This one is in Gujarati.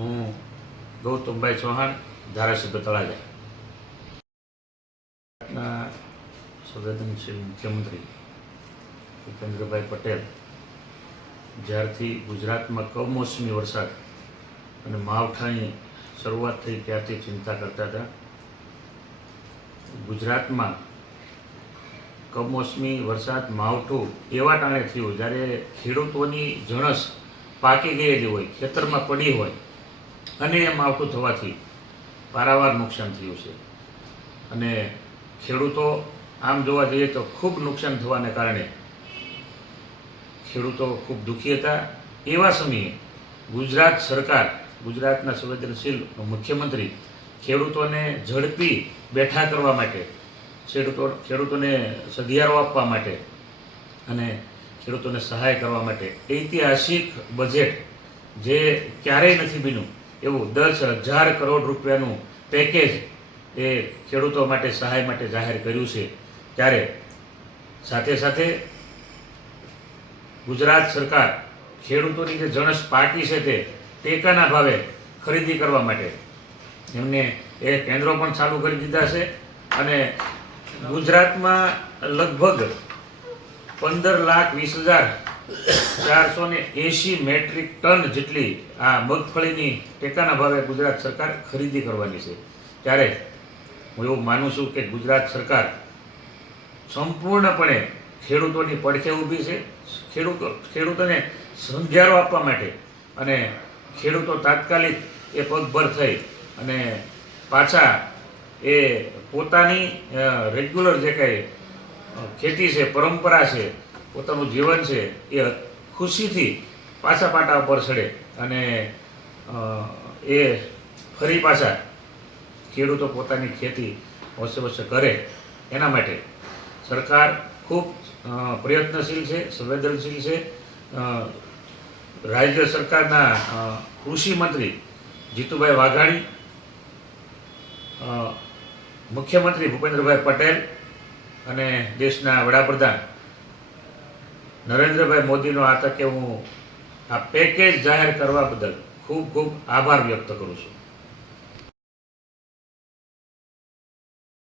હું ગૌતમભાઈ ચૌહાણ, ધારાસભ્ય તળાજા. સંવેદનશીલ મુખ્યમંત્રી ભૂપેન્દ્રભાઈ પટેલ જ્યારથી ગુજરાતમાં કમોસમી વરસાદ અને માવઠાની શરૂઆત થઈ ત્યારથી ચિંતા કરતા હતા. ગુજરાતમાં કમોસમી વરસાદ માવઠું એવા ટાણે થયું જ્યારે ખેડૂતોની જણસ પાકી ગયેલી હોય, ખેતરમાં પડી હોય અને એ માવઠું થવાથી પારાવાર નુકસાન થયું છે. અને ખેડૂતો આમ જોવા જઈએ તો ખૂબ નુકસાન થવાને કારણે ખેડૂતો ખૂબ દુઃખી હતા. એવા સમયે ગુજરાત સરકાર, ગુજરાતના સંવેદનશીલ મુખ્યમંત્રી ખેડૂતોને ઝડપી બેઠા કરવા માટે, ખેડૂતોને સધિયારો આપવા માટે અને ખેડૂતોને સહાય કરવા માટે ઐતિહાસિક બજેટ, જે ક્યારેય નથી બન્યું એવું 10,000 કરોડ રૂપિયાનું પેકેજ એ ખેડૂતો માટે સહાય માટે જાહેર કર્યું છે. ત્યારે સાથે સાથે ગુજરાત સરકાર ખેડૂતોની જે જણસ પાકી છે તે ટેકાના ભાવે ખરીદી કરવા માટે એમને એ કેન્દ્રો પણ ચાલુ કરી દીધા છે. અને ગુજરાતમાં લગભગ 15,20,480 મેટ્રિક ટન જેટલી આ મગફળીની ટેકાના ભાવે ગુજરાત સરકાર ખરીદી કરવાની છે. ત્યારે હું એવું માનું છું કે ગુજરાત સરકાર સંપૂર્ણપણે ખેડૂતોની પડખે ઊભી છે. ખેડૂતોને સમજારો આપવા માટે અને ખેડૂતો તાત્કાલિક એ પગભર થઈ અને પાછા એ પોતાની રેગ્યુલર જે કંઈ ખેતી છે, પરંપરા છે, પોતાનું જીવન છે એ ખુશીથી પાછા પાટા ઉપર ચડે અને એ ફરી પાછા ખેડૂતો પોતાની ખેતી હોશે કરે. એના માટે સરકાર ખૂબ પ્રયત્નશીલ છે, સંવેદનશીલ છે. રાજ્ય સરકારના કૃષિ મંત્રી જીતુભાઈ વાઘાણી, મુખ્યમંત્રી ભૂપેન્દ્રભાઈ પટેલ અને દેશના વડાપ્રધાન નરેન્દ્રભાઈ મોદીનો આ તકે હું આ પેકેજ જાહેર કરવા બદલ ખૂબ ખૂબ આભાર વ્યક્ત કરું છું.